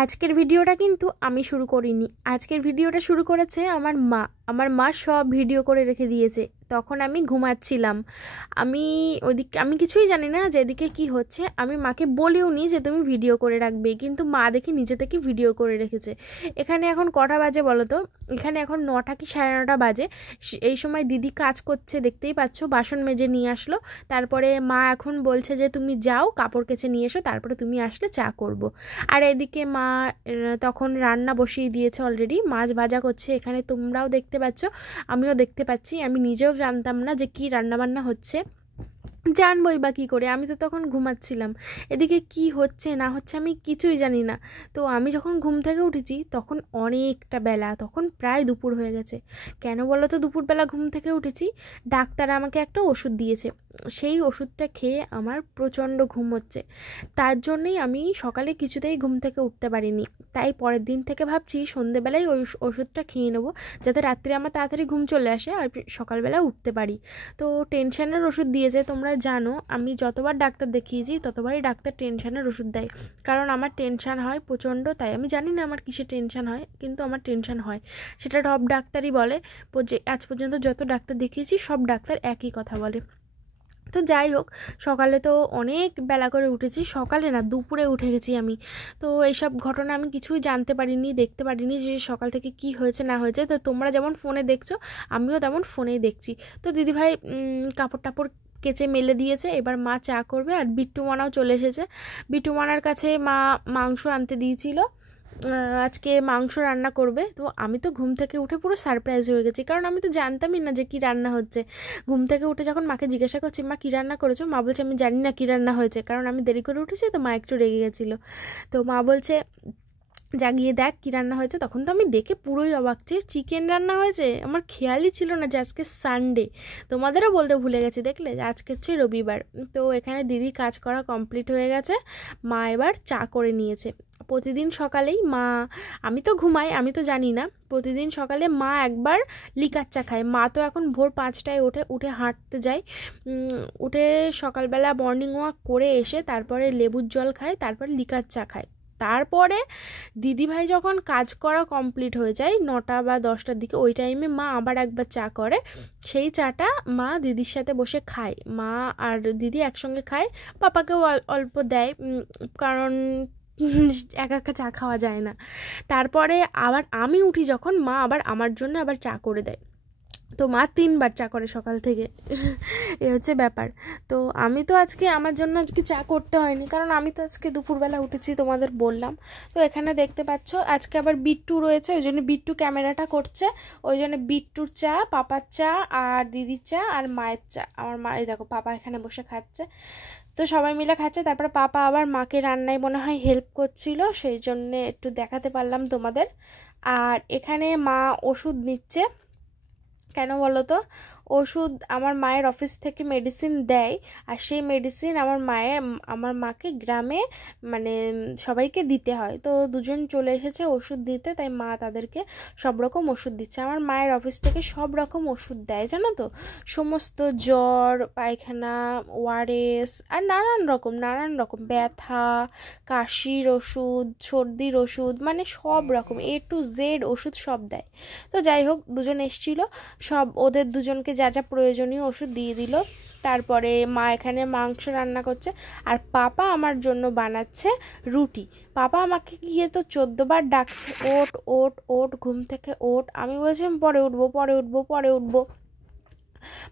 আজকের ভিডিওটা কিন্তু আমি শুরু করিনি। আজকের ভিডিওটা শুরু করেছে আমার মা সব ভিডিও করে রেখে দিয়েছে। তখন আমি ঘুমাচ্ছিলাম। আমি কিছুই জানি না যে এদিকে কী হচ্ছে। আমি মাকে বলিও নি যে তুমি ভিডিও করে রাখবে, কিন্তু মা দেখি নিজে থেকে ভিডিও করে রেখেছে। এখানে এখন কটা বাজে বলো তো? এখানে এখন 9টা কি 9:30 বাজে। এই সময় দিদি কাজ করছে, দেখতেই পাচ্ছ, বাসন মেজে নিয়ে আসলো। তারপরে মা এখন বলছে যে তুমি যাও কাপড় কেচে নিয়ে এসো, তারপরে তুমি আসলে চা করব। আর এদিকে মা তখন রান্না বসিয়ে দিয়েছে অলরেডি, মাছ ভাজা করছে। এখানে তোমরাও দেখতে পাচ্ছ, আমিও দেখতে পাচ্ছি। আমি নিজেও জানতাম না যে কি রান্নাবান্না হচ্ছে, জানবই বা কী করে, আমি তো তখন ঘুমাচ্ছিলাম। এদিকে কি হচ্ছে না হচ্ছে আমি কিছুই জানি না। তো আমি যখন ঘুম থেকে উঠেছি তখন অনেকটা বেলা, তখন প্রায় দুপুর হয়ে গেছে। কেন বলো তো দুপুরবেলা ঘুম থেকে উঠেছি? ডাক্তার আমাকে একটা ওষুধ দিয়েছে, সেই ওষুধটা খেয়ে আমার প্রচণ্ড ঘুম হচ্ছে। তার জন্যেই আমি সকালে কিছুতেই ঘুম থেকে উঠতে পারিনি। তাই পরের দিন থেকে ভাবছি সন্ধেবেলায় ওই ওষুধটা খেয়ে নেবো, যাতে রাত্রে আমার তাড়াতাড়ি ঘুম চলে আসে আর সকালবেলা উঠতে পারি। তো টেনশনের ওষুধ দিয়েছে। তোমরা জানো আমি যতবার ডাক্তার দেখিয়েছি ততবারই ডাক্তার টেনশনের ওষুধ দেয়, কারণ আমার টেনশান হয় প্রচণ্ড। তাই আমি জানি না আমার কিসে টেনশান হয়, কিন্তু আমার টেনশান হয়। সেটা সব ডাক্তারই বলে, যে আজ পর্যন্ত যত ডাক্তার দেখিয়েছি সব ডাক্তার একই কথা বলে। তো যাই হোক, সকালে তো অনেক বেলা করে উঠেছি, সকালে না দুপুরে উঠে গেছি আমি। তো এইসব ঘটনা আমি কিছুই জানতে পারিনি, দেখতে পারিনি যে সকাল থেকে কি হয়েছে না হয়েছে। তো তোমরা যেমন ফোনে দেখছো আমিও তেমন ফোনেই দেখছি। তো দিদিভাই কাপড় টাপড় কেচে মেলে দিয়েছে, এবার মা চা করবে। আর বিট্টু মানাও চলে এসেছে। বিট্টু মানার কাছে মা মাংস আনতে দিয়েছিল, আজকে মাংস রান্না করবে। তো আমি তো ঘুম থেকে উঠে পুরো সারপ্রাইজ হয়ে গেছি, কারণ আমি তো জানতামই না যে কী রান্না হচ্ছে। ঘুম থেকে উঠে যখন মাকে জিজ্ঞাসা করছি মা কী রান্না করেছো, মা বলছে আমি জানি না কী রান্না হয়েছে, কারণ আমি দেরি করে উঠেছি। তো মা একটু রেগে গেছিলো। তো মা বলছে জাগিয়ে দেখ কী রান্না হয়েছে। তখন তো আমি দেখে পুরোই অবাক, যে চিকেন রান্না হয়েছে। আমার খেয়ালই ছিল না যে আজকে সানডে। তোমাদেরও বলতে ভুলে গেছি, দেখলে যে আজকে হচ্ছে রবিবার। তো এখানে দিদি কাজ করা কমপ্লিট হয়ে গেছে, মা এবার চা করে নিয়েছে। প্রতিদিন সকালেই মা, আমি তো ঘুমাই, আমি তো জানি না, প্রতিদিন সকালে মা একবার লিকার চা খায়। মা তো এখন ভোর 5টায় উঠে হাঁটতে যায়, উঠে সকালবেলা মর্নিং ওয়াক করে এসে তারপরে লেবুর জল খায়, তারপরে লিকার চা খায়। তারপরে দিদিভাই যখন কাজ করা কমপ্লিট হয়ে যায় 9টা বা 10টার দিকে, ওই টাইমে মা আবার একবার চা করে। সেই চাটা মা দিদির সাথে বসে খায়, মা আর দিদি একসঙ্গে খায়। পাপাকেও অল্প দেয়, কারণ একা একা চা খাওয়া যায় না। তারপরে আবার আমি উঠি যখন, মা আবার আমার জন্য আবার চা করে দেয়। তো মা 3বার চা করে সকাল থেকে, এ হচ্ছে ব্যাপার। তো আমি তো আজকে আমার জন্য আজকে চা করতে হয়নি, কারণ আমি তো আজকে দুপুরবেলা উঠেছি, তোমাদের বললাম। তো এখানে দেখতে পাচ্ছ আজকে আবার বিট্টু রয়েছে, ওই জন্য বিট্টু ক্যামেরাটা করছে। ওই জন্য বিট্টুর চা, পাপার চা আর দিদির চা আর মায়ের চা। আমার মা, এই দেখো পাপা এখানে বসে খাচ্ছে। তো সবাই মিলে খাচ্ছে। তারপরে পাপা আবার মাকে রান্নায় মনে হয় হেল্প করছিল, সেই জন্যে একটু দেখাতে পারলাম তোমাদের। আর এখানে মা ওষুধ নিচ্ছে। কেন বলো তো? ওষুধ আমার মায়ের অফিস থেকে মেডিসিন দেয়, আর সেই মেডিসিন আমার মাকে গ্রামে মানে সবাইকে দিতে হয়। তো দুজন চলে এসেছে ওষুধ দিতে, তাই মা তাদেরকে সব রকম ওষুধ দিচ্ছে। আমার মায়ের অফিস থেকে সব রকম ওষুধ দেয়, জানো তো, সমস্ত জ্বর, পায়খানা, ওআরএস আর নানান রকম ব্যথা, কাশির ওষুধ, সর্দির ওষুধ, মানে সব রকম A to Z ওষুধ সব দেয়। তো যাই হোক, দুজন এসেছিল, সব ওদের দুজনকে যা যা প্রয়োজনীয় ওষুধ দিয়ে দিল। তারপরে মা এখানে মাংস রান্না করছে, আর পাপা আমার জন্য বানাচ্ছে রুটি। পাপা আমাকে গিয়ে তো 14বার ডাকছে, ওঠ ওঠ ওঠ, ঘুম থেকে ওঠ। আমি বলছিলাম পরে উঠবো।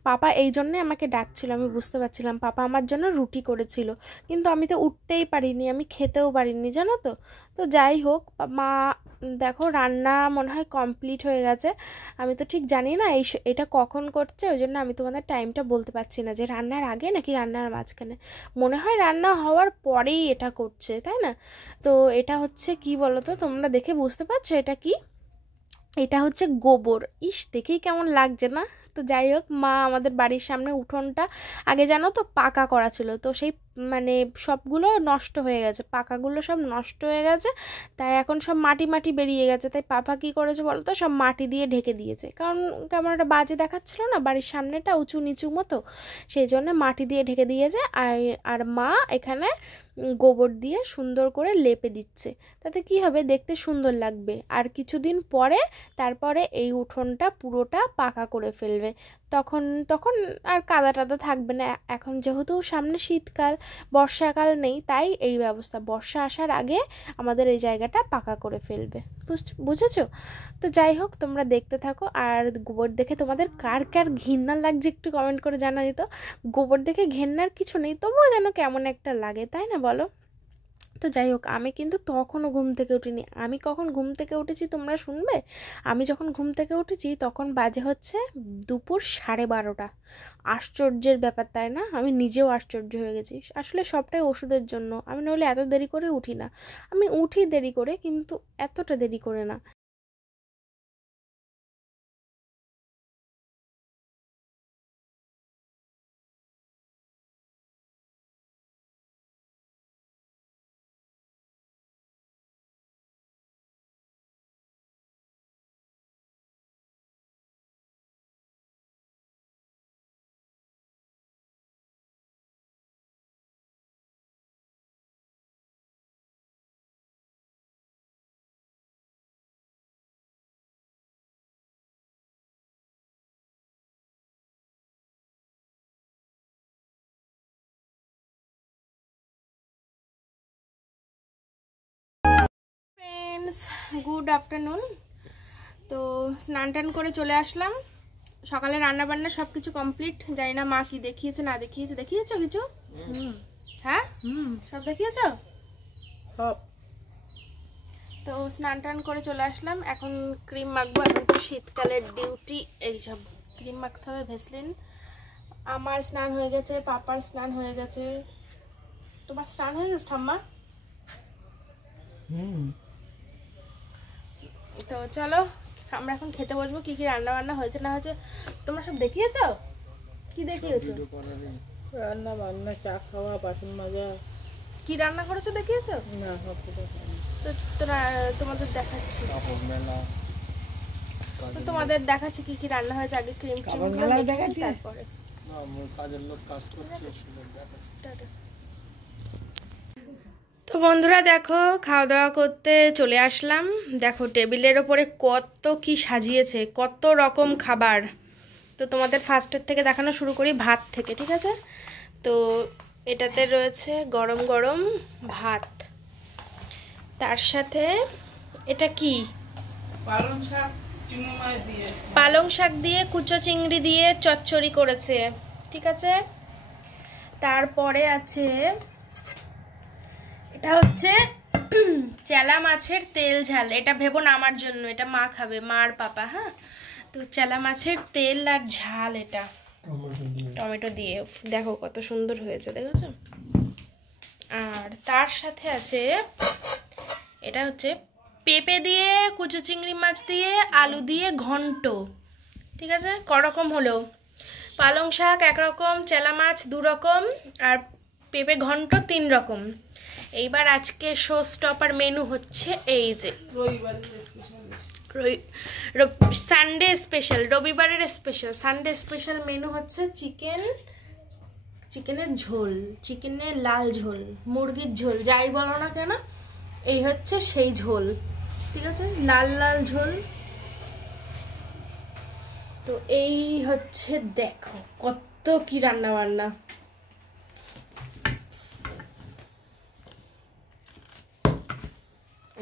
পাপা এই জন্যে আমাকে ডাকছিল, আমি বুঝতে পারছিলাম পাপা আমার জন্য রুটি করেছিল, কিন্তু আমি তো উঠতেই পারিনি, আমি খেতেও পারিনি, জানো তো। তো যাই হোক, মা দেখো রান্না মনে হয় কমপ্লিট হয়ে গেছে। আমি তো ঠিক জানি না এটা কখন করছে, ওই জন্য আমি তোমাদের টাইমটা বলতে পারছি না যে রান্নার আগে নাকি রান্নার মাঝখানে। মনে হয় রান্না হওয়ার পরেই এটা করছে, তাই না? তো এটা হচ্ছে কি বলো তো, তোমরা দেখে বুঝতে পারছো এটা কি? এটা হচ্ছে গোবর। ইস, দেখেই কেমন লাগছে না? তো যাই হোক, মা আমাদের বাড়ির সামনে উঠোনটা আগে জানো তো পাকা করা ছিল, তো সেই মানে সবগুলো নষ্ট হয়ে গেছে, পাকাগুলো সব নষ্ট হয়ে গেছে, তাই এখন সব মাটি বেরিয়ে গেছে। তাই পাপা কী করেছে বলো তো, সব মাটি দিয়ে ঢেকে দিয়েছে, কারণ কেমন একটা বাজে দেখাচ্ছিল না বাড়ির সামনেটা উঁচু নিচু মতো, সেই জন্য মাটি দিয়ে ঢেকে দিয়েছে। আর মা এখানে গোবর দিয়ে সুন্দর করে লেপে দিচ্ছে। তাতে কি হবে, দেখতে সুন্দর লাগবে। আর কিছুদিন পরে তারপরে এই উঠোনটা পুরোটা পাকা করে ফেলবে। তখন তখন আর কাদা টাদা থাকবে না। এখন যেহেতু সামনে শীতকাল, বর্ষাকাল নেই, তাই এই ব্যবস্থা। বর্ষা আসার আগে আমাদের এই জায়গাটা পাকা করে ফেলবে। বুঝেছো? তো যাই হোক, তোমরা দেখতে থাকো। আর গোবর দেখে তোমাদের কার কার ঘৃণা লাগছে একটু কমেন্ট করে জানা দিত। গোবর দেখে ঘেন্নার কিছু নেই, তবুও যেন কেমন একটা লাগে, তাই না বলো? তো যাই হোক, আমি কিন্তু তখনও ঘুম থেকে উঠিনি। আমি কখন ঘুম থেকে উঠেছি তোমরা শুনবে? আমি যখন ঘুম থেকে উঠেছি তখন বাজে হচ্ছে দুপুর 12:30। আশ্চর্যের ব্যাপার, তাই না? আমি নিজেও আশ্চর্য হয়ে গেছি। আসলে সবটাই ওষুধের জন্য। আমি নইলে এত দেরি করে উঠি না। আমি উঠি দেরি করে, কিন্তু এতটা দেরি করে না। Friends, good afternoon. তো স্নান টান করে চলে আসলাম। সকালে রান্না বান্না সব কিছু কমপ্লিট। জানি না মা কি দেখিয়েছে না দেখিয়েছে। দেখিয়েছো কিছু? হ্যাঁ, সব দেখিয়েছো সব। তো স্নান টান করে চলে আসলাম। এখন ক্রিম মাখবো। এখন তো শীতকালের ডিউটি এইসব ক্রিম মাখতে হবে, ভেসলিন। আমার স্নান হয়ে গেছে, পাপার স্নান হয়ে গেছে। তোমার স্নান হয়ে গেছে ঠাম্মা? তো চলো আমরা এখন খেতে বসবো। কি কি রান্না বান্না হয়েছে না হয়েছে তোমরা সব দেখিয়েছো? কি দেখিয়েছো? রান্না বান্না, চা খাওয়া, বাসন মাজা। কি রান্না করেছো দেখিয়েছো? না, সব কিছু তো তোমাদের দেখাচ্ছি। তো তোমাদের দেখাচ্ছি কি কি রান্না হয়েছে। আগে ক্রিম দেখাচ্ছি, তারপরে কাজের লোক কাজ করছে। তো বন্ধুরা দেখো, খাওয়া দাওয়া করতে চলে আসলাম। দেখো টেবিলের ওপরে কত কি সাজিয়েছে, কত রকম খাবার। তো তোমাদের ফার্স্টের থেকে দেখানো শুরু করি, ভাত থেকে, ঠিক আছে? তো এটাতে রয়েছে গরম গরম ভাত, তার সাথে এটা কি পালং শাক দিয়ে কুচো চিংড়ি দিয়ে চচ্চড়ি করেছে, ঠিক আছে? তারপরে আছে এটা হচ্ছে চেলা মাছের তেল ঝাল। এটা ভেবো না আমার জন্য, এটা মা খাবে, মা আর পাপা। হ্যাঁ, তো চেলা মাছের তেল আর ঝাল, এটা টমেটো দিয়ে। দেখো কত সুন্দর হয়েছে, দেখেছো? আর তার সাথে আছে এটা হচ্ছে পেঁপে দিয়ে কুচো চিংড়ি মাছ দিয়ে আলু দিয়ে ঘন্ট, ঠিক আছে? করকম হলো, পালং শাক একরকম, চেলা মাছ 2 রকম, আর পেঁপে ঘন্ট 3 রকম। এইবার আজকে শো স্টপার মেনু হচ্ছে এই যে সানডে স্পেশাল, রবিবারের স্পেশাল সানডে স্পেশাল মেনু হচ্ছে চিকেনের ঝোল, চিকেনের লাল ঝোল, মুরগির ঝোল, যাই বলো না কেন, এই হচ্ছে সেই ঝোল, ঠিক আছে? লাল লাল ঝোল। তো এই হচ্ছে, দেখো কত কি রান্না বান্না।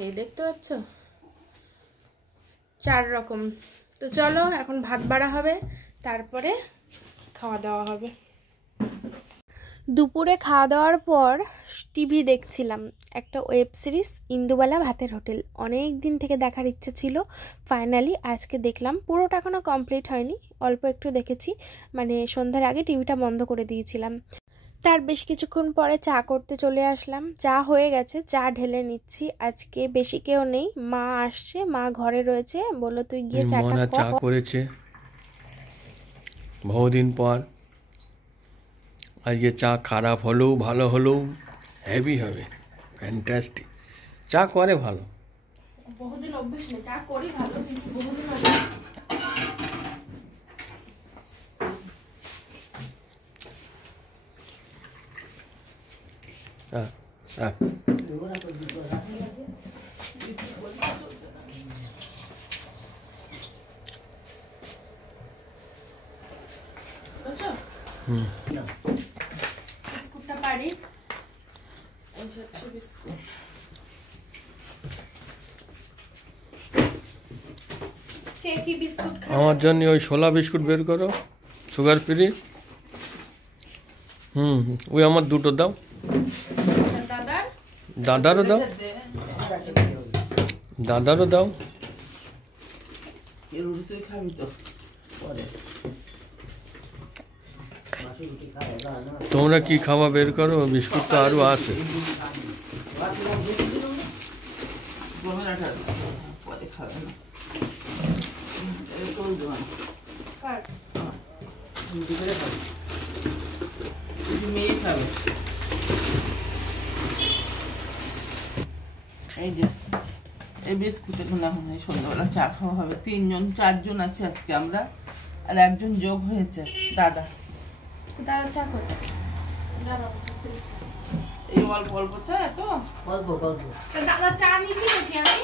এই দেখতে পাচ্ছ, 4 রকম। তো চলো এখন ভাত বাড়া হবে, তারপরে খাওয়া দাওয়া হবে। দুপুরে খাওয়া দাওয়ার পর টিভি দেখছিলাম, একটা ওয়েব সিরিজ, ইন্দুবালা ভাতের হোটেল। অনেক দিন থেকে দেখার ইচ্ছে ছিল, ফাইনালি আজকে দেখলাম। পুরোটা এখনও কমপ্লিট হয়নি, অল্প একটু দেখেছি। মানে সন্ধ্যার আগে টিভিটা বন্ধ করে দিয়েছিলাম। তার বেশ কিছুক্ষণ পরে চা করতে চলে আসলাম। চা হয়ে গেছে, চা ঢেলে নিচ্ছি। আজকে বেশি কেউ নেই, মা আসছে, মা ঘরে রয়েছে। বললো তুই গিয়ে চা করেছে বহুদিন পর। আজকে চা খারাপ হলেও ভালো হলেও হেভি হবে, ফ্যান্টাস্টিক। চা করে ভালো, বহুদিন অভ্যেস নেই, চা করি ভালো, কিন্তু বহুদিন অভ্যেস। রাখ। বিস্কুটটা পারি, এই হচ্ছে বিস্কুট। কে কি বিস্কুট খাবে? আমার জন্য ওই ছোলা বিস্কুট বের করো, সুগার ফ্রি। ওই আমার দুটো দাও, দাদার দাদারও দাও, দাদারও দাও। তুই খাবি তো পরে। তোমরা কি খাওয়া বের করো, বিস্কুট তো আরও আছে। পরে খাবে না। মেয়ে খাবে। এই যে এই বিস্কুট এখন এখন এই সন্ধ্যাবেলা চা খাওয়া হবে। 4জন আছে আজকে আমরা, আর একজন যোগ হয়েছে দাদা। দাদা চা খাবে, এই অল্প অল্প চা এত দাদা চা নিবি নাকি? আমি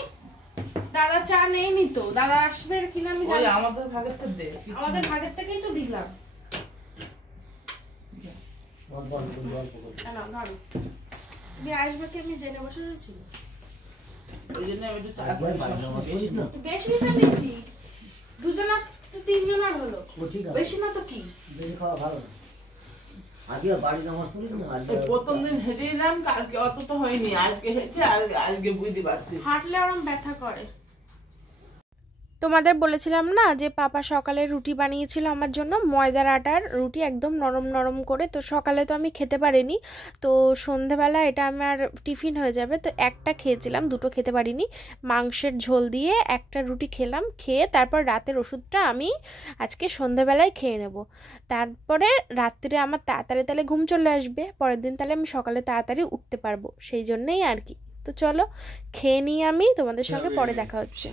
দাদা চা নেইনি তো, দাদা আসবে কিনা আমি জানি। আমাদের ভাগের তো দে, আমাদের ভাগের থেকেই তো দিলাম। আসবে কি আমি জেনে বসে যাচ্ছি, ওই জন্য আমি একটু চা বেশি না দিচ্ছি। 2জন আর 3জন আর হলো, বেশি না তো কি। প্রথম দিন হেঁটে এলাম, কালকে অতটা হয়নি, আজকে হেঁটে আজকে বুঝতে পারছি। হাঁটলে ওরম ব্যথা করে। তোমাদের বলেছিলাম না যে পাপা সকালে রুটি বানিয়েছিল আমার জন্য, ময়দার আটার রুটি, একদম নরম নরম করে। তো সকালে তো আমি খেতে পারিনি, তো সন্ধেবেলা এটা আমার টিফিন হয়ে যাবে। তো একটা খেয়েছিলাম, দুটো খেতে পারিনি। মাংসের ঝোল দিয়ে একটা রুটি খেলাম, খেয়ে তারপর রাতের ওষুধটা আমি আজকে সন্ধেবেলায় খেয়ে নেব। তারপরে রাত্রে আমার তাড়াতাড়ি তাহলে ঘুম চলে আসবে, পরের দিন তাহলে আমি সকালে তাড়াতাড়ি উঠতে পারবো, সেই জন্যেই আর কি। তো চলো খেয়ে নিই, আমি তোমাদের সঙ্গে পরে দেখা হচ্ছে।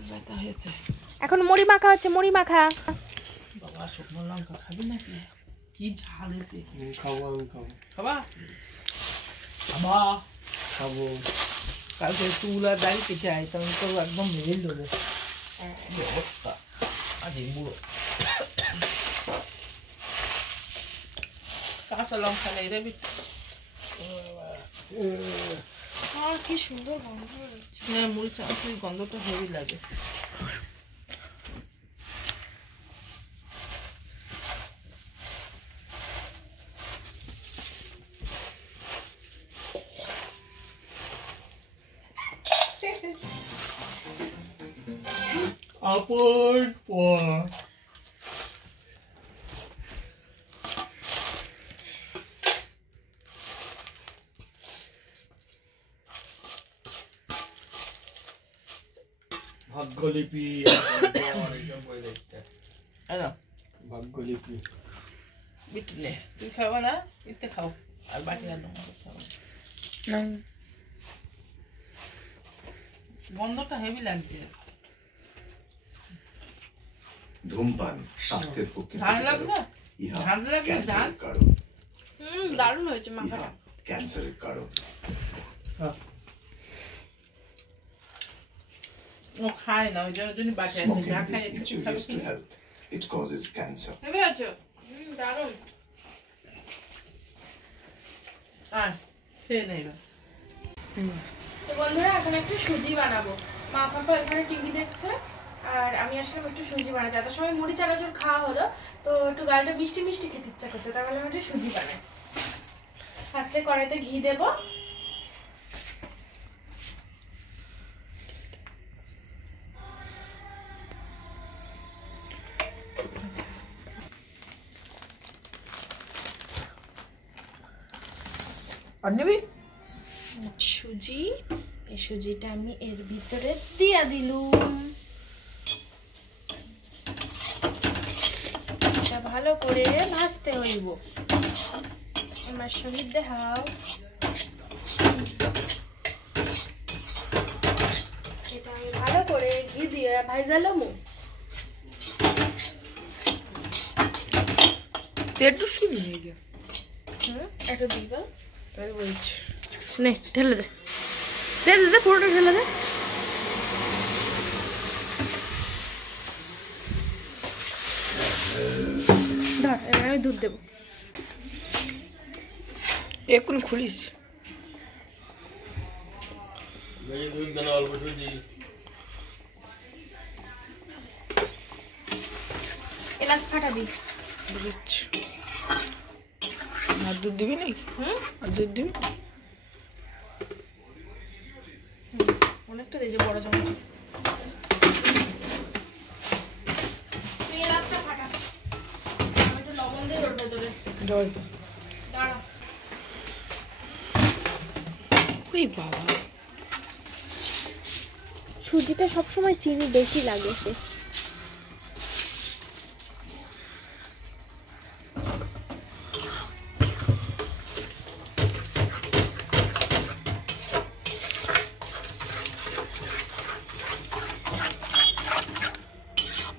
এখন মুড়ি মাখা হচ্ছে, মুড়ি মাখা। বাবা শুকনো লঙ্কা খাবি নাকি? কি ঝাল এতে। খাবো, আমি খাবো, খাবা খাবা খাবো। কালকে চুল আর দাড়ি কেটে আই, তখন তো একদম মেরে দেবো অবস্থা। আজ বুড়ো কাঁচা লঙ্কা নেই রে বিট্টু। আর কি সুন্দর গন্ধ হচ্ছে। হ্যাঁ, মুড়ি চানাচুর গন্ধটা হেভি লাগে। আপন পর ভাগ্যলিপি, ভাগ্যলিপি। বিট্টু নে, তুই খাবা না? ইতে খাও, আর বাটি আর গন্ধটা হেভি লাগছে। ধূমপান স্বাস্থ্যের পক্ষে ঝাল লাগবে? ইহা ঝাল লাগবে? ক্যান্সারের কারণ। দারুণ হয়েছে মাখাটা। ইহা ক্যান্সারের কারণ। ও খায় না, ওই জন্য বাটি আছে, Smoking যা is খায় একটু খাবে। injurious to health. It causes cancer. ভেবে আছো? দারুণ। খেয়ে নেই। তো বন্ধুরা এখন একটু সুজি বানাবো। মা পাপা এখানে টিভি দেখছে, আর আমি আসলাম একটু সুজি বানাতে। এত সময় মুড়ি চানাচুর খাওয়া হলো, তো একটু গালটা মিষ্টি মিষ্টি খেতে ইচ্ছা করছে, তাহলে আমি একটু সুজি বানাই। ফার্স্টে কড়াইতে ঘি দেবো, আর নিবি সুজি। এই সুজিটা আমি এর ভিতরে দিয়া দিলুম। এটা ভালো করে ভাজতে হইব। আমার সঙ্গে দেখাও, এটা আমি ভালো করে ঘি দিয়ে ভাজালাম। একটু সুজি হয়ে গেল। একটু দিবা, তাই বলছি। নে ঢেলে দে, দে দে দে পুরোটা ঢেলে দে। ধর এবার আমি দুধ দেবো। এখন খুলিস এলাচ ফাটা দি। আর দুধ দিবি নাকি? আর দুধ দিবি? অনেকটা দিয়েছে বড় চামচ। তুই এলাচটা ফাটা, আমি একটু লবণ দিয়ে ওর ভেতরে জল। দাঁড়া। ওই বাবা, সুজিতে সবসময় চিনি বেশি লাগে।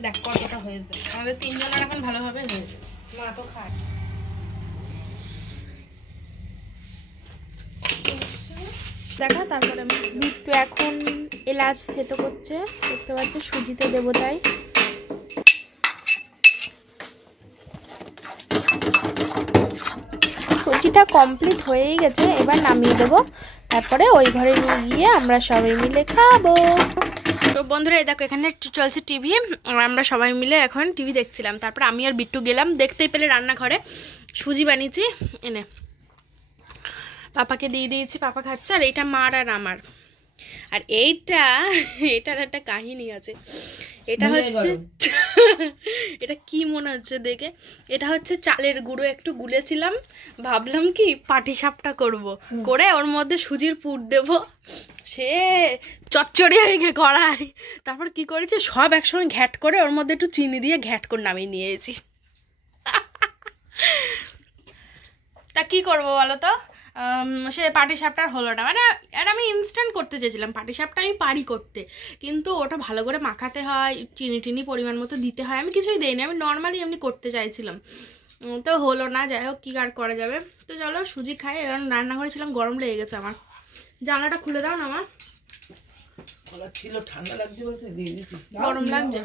দেখ কতটা হয়েছে, আমাদের তিনজনের এখন ভালোভাবে হয়েছে, মা তো খায়। দেখা তারপরে বিট্টু এখন এলাচ থেতো করছে, দেখতে পাচ্ছ সুজিতে দেবো তাই। সুজিটা কমপ্লিট হয়েই গেছে, এবার নামিয়ে দেবো, তারপরে ওই ঘরে নিয়ে গিয়ে আমরা সবাই মিলে খাবো। তো বন্ধুরা এই দেখো এখানে চলছে টিভি, আর আমরা সবাই মিলে এখন টিভি দেখছিলাম। তারপর আমি আর বিট্টু গেলাম, দেখতেই পেলে রান্নাঘরে সুজি বানিয়েছি এনে পাপাকে দিয়ে দিয়েছি, পাপা খাচ্ছে। আর এইটা মার আর আমার। আর এটার একটা কাহিনী আছে। এটা হচ্ছে এটা কি মনে হচ্ছে দেখে, এটা হচ্ছে চালের গুঁড়ো একটু গুলেছিলাম, ভাবলাম কি পাটিসাপটা করব, করে ওর মধ্যে সুজির পুর দেব, সে চচ্চড়ি হয়ে গে কড়াই। তারপর কি করেছি, সব একসঙ্গে ঘ্যাট করে ওর মধ্যে একটু চিনি দিয়ে ঘ্যাট করে নামিয়ে নিয়েছি। তা কি করবো বলো তো, সে পাটিসাপটা হলো না। মানে এটা আমি ইনস্ট্যান্ট করতে চেয়েছিলাম, পাটিসাপটা আমি পারি করতে, কিন্তু ওটা ভালো করে মাখাতে হয়, চিনি টিনি পরিমাণ মতো দিতে হয়, আমি কিছুই দিইনি, আমি নর্মালি এমনি করতে চাইছিলাম, তো হলো না। যাই হোক কী আর করা যাবে, তো চলো সুজি খাই। কারণ রান্নাঘরে ছিলাম, গরম লেগে গেছে আমার। জানলাটা খুলে দাও না আমার, ছিল ঠান্ডা লাগছে বলতে দিয়ে দিচ্ছি। গরম লাগছে।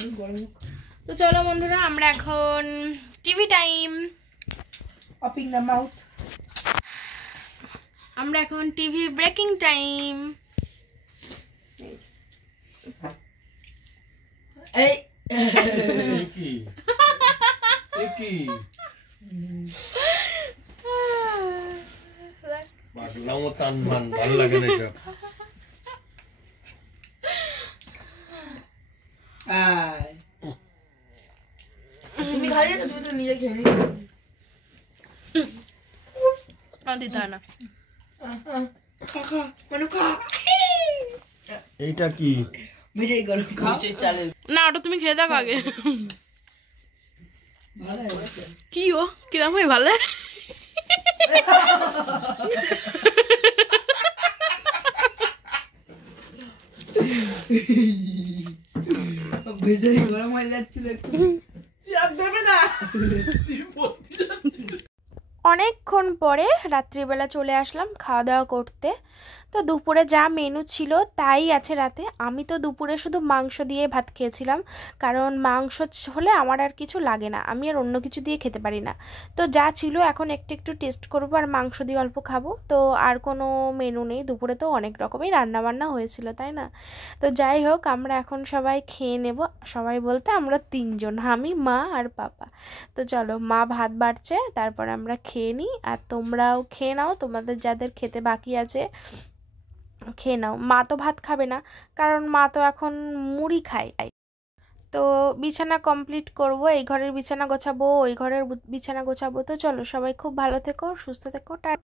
তো চলো বন্ধুরা, আমরা এখন TV time, open the mouth. আমরা এখন টিভি ব্রেকিং টাইম। এই কি পাগলাম টান মান ভাল লাগে না সব। তুমি খাই না, তুমি তো নিজে খেয়ে নিও। দিতে হয় না। খা খা মানে খা। এইটা কি? ভেজেই করো, খাও। চালের না ওটা তুমি খেয়ে দেখো আগে। ভালো হয়েছে। কি ও কিরম হয় ভালো? ভেজেই গরম হয়ে যাচ্ছিল একটু। চাপ দেবে না। অনেকক্ষণ পরে রাত্রিবেলা চলে আসলাম খাওয়া দাওয়া করতে। তো দুপুরে যা মেনু ছিল তাই আছে রাতে। আমি তো দুপুরে শুধু মাংস দিয়ে ভাত খেয়েছিলাম, কারণ মাংস হলে আমার আর কিছু লাগে না, আমি আর অন্য কিছু দিয়ে খেতে পারি না। তো যা ছিল এখন একটু একটু টেস্ট করবো, আর মাংস দিয়ে অল্প খাবো। তো আর কোনো মেনু নেই, দুপুরে তো অনেক রকমই রান্নাবান্না হয়েছিল তাই না। তো যাই হোক আমরা এখন সবাই খেয়ে নেব, সবাই বলতে আমরা তিনজন, আমি মা আর পাপা। তো চলো মা ভাত বাড়ছে, তারপর আমরা খেয়ে নিই, আর তোমরাও খেয়ে নাও, তোমাদের যাদের খেতে বাকি আছে খেয়ে নাও। মা তো ভাত খাবে না, কারণ মা তো এখন মুড়ি খায়। তো বিছানা কমপ্লিট করব, এই ঘরের বিছানা গোছাবো, ওই ঘরের বিছানা গোছাবো। তো চলো সবাই খুব ভালো থেকো, সুস্থ থেকো,